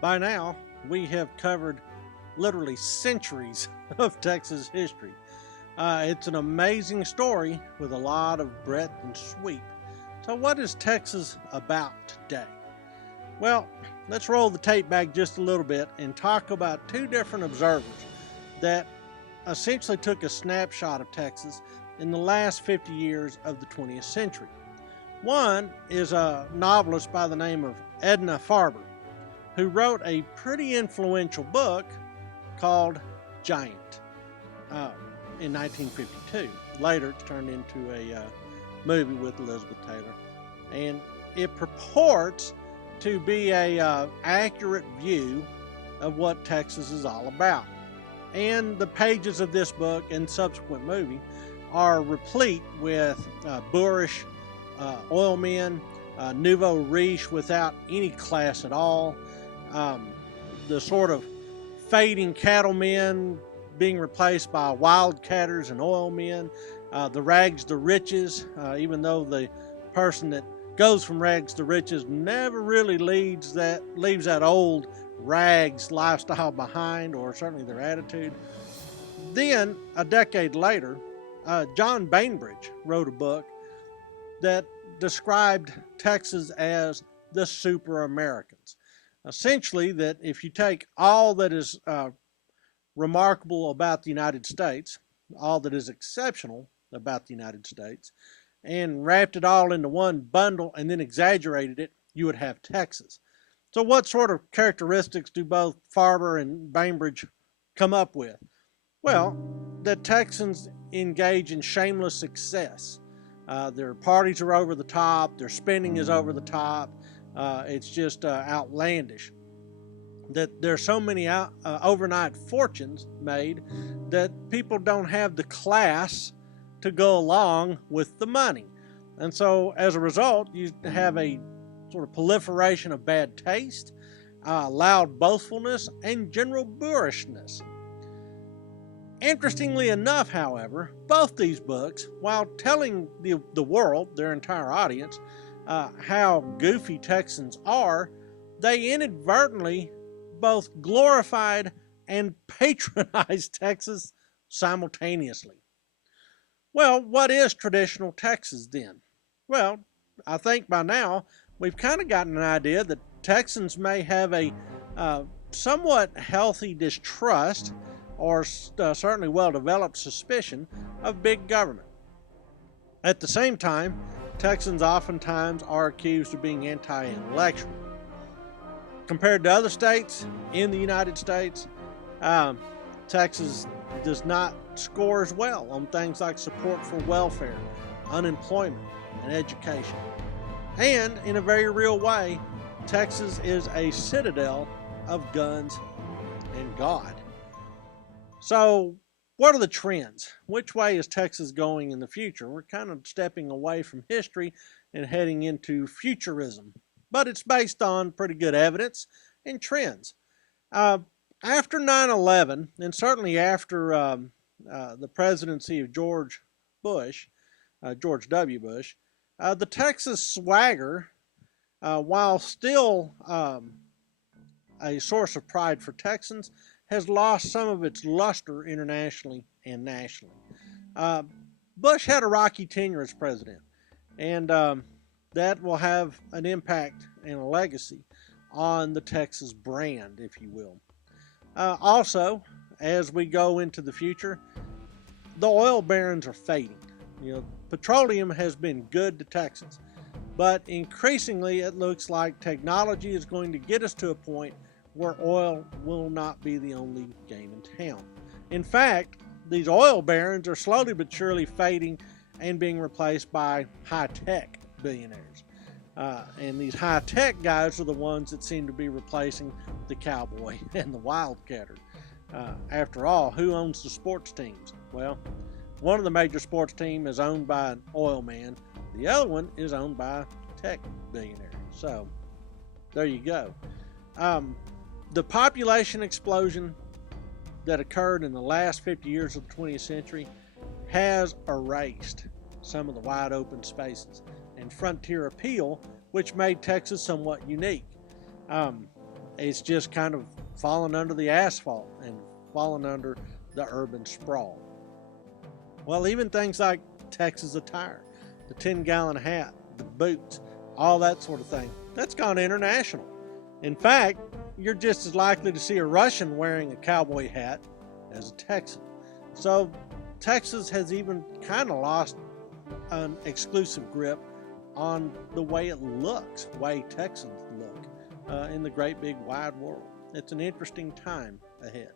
By now, we have covered literally centuries of Texas history. It's an amazing story with a lot of breadth and sweep. So, what is Texas about today? Well, let's roll the tape back just a little bit and talk about two different observers that essentially took a snapshot of Texas in the last 50 years of the 20th century. One is a novelist by the name of Edna Farber, who wrote a pretty influential book called Giant in 1952. Later, it's turned into a movie with Elizabeth Taylor, and it purports to be a accurate view of what Texas is all about. And the pages of this book and subsequent movie are replete with boorish oil men, nouveau riche without any class at all, the sort of fading cattlemen being replaced by wildcatters and oil men, the rags to riches, even though the person that goes from rags to riches never really leaves that old rags lifestyle behind, or certainly their attitude. Then, a decade later, John Bainbridge wrote a book that described Texas as the Super Americans. Essentially, that if you take all that is remarkable about the United States, all that is exceptional about the United States, and wrapped it all into one bundle and then exaggerated it, you would have Texas. So what sort of characteristics do both Farber and Bainbridge come up with? Well, the Texans engage in shameless success. Their parties are over the top, their spending is over the top, it's just outlandish. That there's so many overnight fortunes made that people don't have the class to go along with the money. And so as a result, you have a sort of proliferation of bad taste, loud boastfulness, and general boorishness. Interestingly enough, however, both these books, while telling the world, their entire audience, how goofy Texans are, they inadvertently both glorified and patronized Texas simultaneously. Well, what is traditional Texas then? Well, I think by now we've kind of gotten an idea that Texans may have a somewhat healthy distrust or certainly well-developed suspicion of big government. At the same time, Texans oftentimes are accused of being anti-intellectual. Compared to other states in the United States, Texas does not score as well on things like support for welfare, unemployment, and education. And in a very real way, Texas is a citadel of guns and God. So, what are the trends? Which way is Texas going in the future? We're kind of stepping away from history and heading into futurism, but it's based on pretty good evidence and trends. After 9/11, and certainly after the presidency of George W. Bush, the Texas swagger, while still a source of pride for Texans, has lost some of its luster internationally and nationally. Bush had a rocky tenure as president, and that will have an impact and a legacy on the Texas brand, if you will. Also, as we go into the future, the oil barons are fading. Petroleum has been good to Texas, but increasingly it looks like technology is going to get us to a point where oil will not be the only game in town. In fact, these oil barons are slowly but surely fading and being replaced by high-tech billionaires. And these high-tech guys are the ones that seem to be replacing the cowboy and the wildcatter. After all, who owns the sports teams? Well, one of the major sports teams is owned by an oil man. The other one is owned by a tech billionaire. So, there you go. The population explosion that occurred in the last 50 years of the 20th century has erased some of the wide open spaces and frontier appeal, which made Texas somewhat unique. It's just kind of fallen under the asphalt and fallen under the urban sprawl. Well, even things like Texas attire, the 10-gallon hat, the boots, all that sort of thing, that's gone international. In fact, you're just as likely to see a Russian wearing a cowboy hat as a Texan. So Texas has even kind of lost an exclusive grip on the way it looks, the way Texans look in the great big wide world. It's an interesting time ahead.